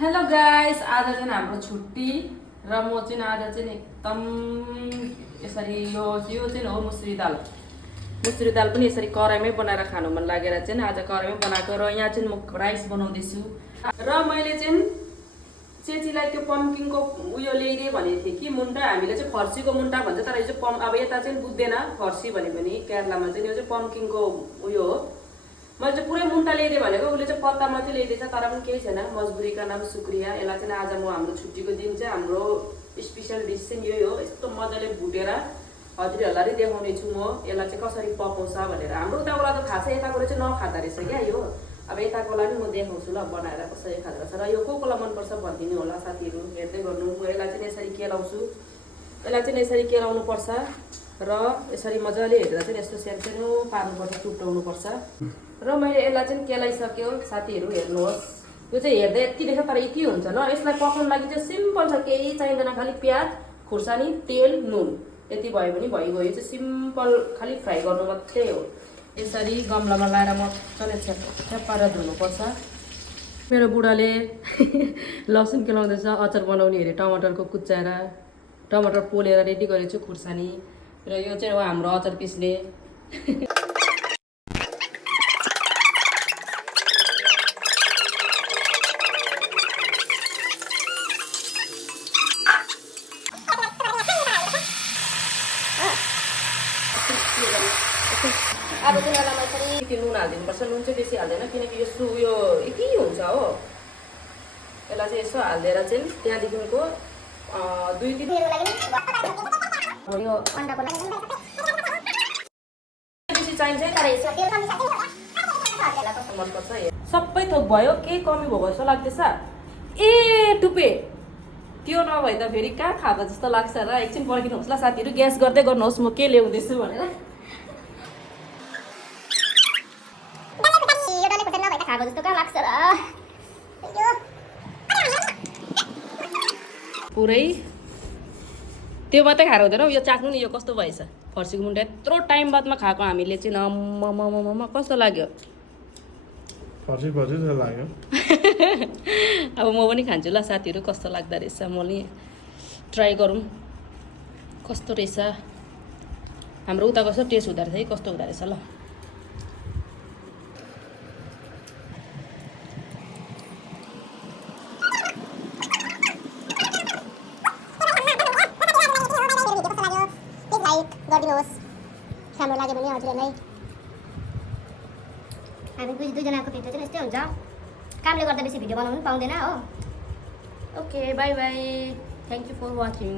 Hello guys, आज चाहिँ हाम्रो छुट्टी र म चाहिँ आज चाहिँ एकदम यसरी यो चाहिँ हो मुसुरी दाल। मुसुरी दाल पनि यसरी कराईमै बनाएर खानु मन लागेर चाहिँ आज कराईमै बनाएको र यहाँ चाहिँ म राइस बनाउँदैछु। र मैले चाहिँ चेचीलाई त्यो पम्किनको उयो ल्याइदिए भनेको थिएँ कि मुन्टा, हामीले चाहिँ फर्सीको मुन्टा भन्छ तर यो चाहिँ अब यता चाहिँ बुझ्दैन फर्सी भन्यो भने केरलामा चाहिँ यो चाहिँ पम्किनको उयो हो। मैले चाहिँ पुरै मुन्टा ल्याइदिएँ भनेको, उसले चाहिँ पत्ता मात्रै ल्याइदिएछ तर पनि केही छैन, मजबुरीका नाम शुक्रिया। यसलाई चाहिँ आज म हाम्रो छुट्टीको दिन चाहिँ हाम्रो स्पेसल डिस चाहिँ यही हो। यस्तो मजाले भुटेर हजुरहरूलाई देखाउने छु म यसलाई चाहिँ कसरी पकाउँछ भनेर। हाम्रो उताकोलाई त थाहा छ, यताको चाहिँ नखाँदो रहेछ क्या यो। अब यताकोलाई पनि म देखाउँछु ल बनाएर कसरी खाँदो रहेछ। र यो कोलाई मनपर्छ भनिदिनु होला साथीहरू, हेर्दै गर्नु। म यसलाई चाहिँ यसरी केलाउँछु, यसलाई चाहिँ यसरी केलाउनु पर्छ र यसरी मजाले हेरेर चाहिँ यस्तो सानो पार्नुपर्छ, चुट्टाउनुपर्छ। र मैले यसलाई चाहिँ केलाइसक्यो साथीहरू, हेर्नुहोस्। यो चाहिँ हेर्दा यति देख्छ तर यति हुन्छ ल। यसलाई पकाउनु लागि चाहिँ सिम्पल छ, केही चाहिँदैन, खालि प्याज, खुर्सानी, तेल, नुन यति भयो भने भइगयो। यो चाहिँ सिम्पल खालि फ्राई गर्नु मात्रै हो। यसरी गमलामा लाएर मजाले छ्याप्पाएर धुनुपर्छ। मेरो बुढाले लसुन केलाउँदैछ, अचार बनाउने अरे टमाटरको कुच्चाएर, टमाटर पोलेर रेडी गरेको छु, खुर्सानी। र यो चाहिँ हो हाम्रो अचार पिस्ने। अब चाहिँ यसलाई यसरी नुन हालिदिनुपर्छ। नुन चाहिँ बेसी हाल्दैन किनकि यसो उयो यति हुन्छ हो। यसलाई चाहिँ यसो हालिदिएर चाहिँ त्यहाँदेखिको बेसी चाहिन्छ तर मनपर्छ। सबै थोक भयो, केही कमी भएको जस्तो लाग्दैछ। ए टुपे त्यो नभए त फेरि कहाँ खाएको जस्तो लाग्छ र एकछिन पर्खिनुहोस् ल साथीहरू, ग्यास गर्दै गर्नुहोस् म के ल्याउँदैछु भनेर। खाएको जस्तो कहाँ लाग्छ र पुरै त्यो मात्रै खाएर हुँदैन, यो चाख्नु नि यो कस्तो भएछ। फर्सीको मुन्टा यत्रो टाइम बादमा खाएको हामीले चाहिँ ममा कस्तो लाग्यो। फर्सी जस्तो लाग्यो। अब म पनि खान्छु ल साथीहरू, कस्तो लाग्दो रहेछ। म नि ट्राई गरौँ कस्तो रहेछ, हाम्रो उता कस्तो टेस्ट हुँदो रहेछ है, कस्तो हुँदो रहेछ ल। गरिदिनुहोस्, राम्रो लाग्यो भने हजुरलाई। हामी दुईजनाको भिडियो चाहिँ यस्तै हुन्छ, कामले गर्दा बेसी भिडियो बनाउनु पनि पाउँदैन हो। Okay bye bye, thank you for watching.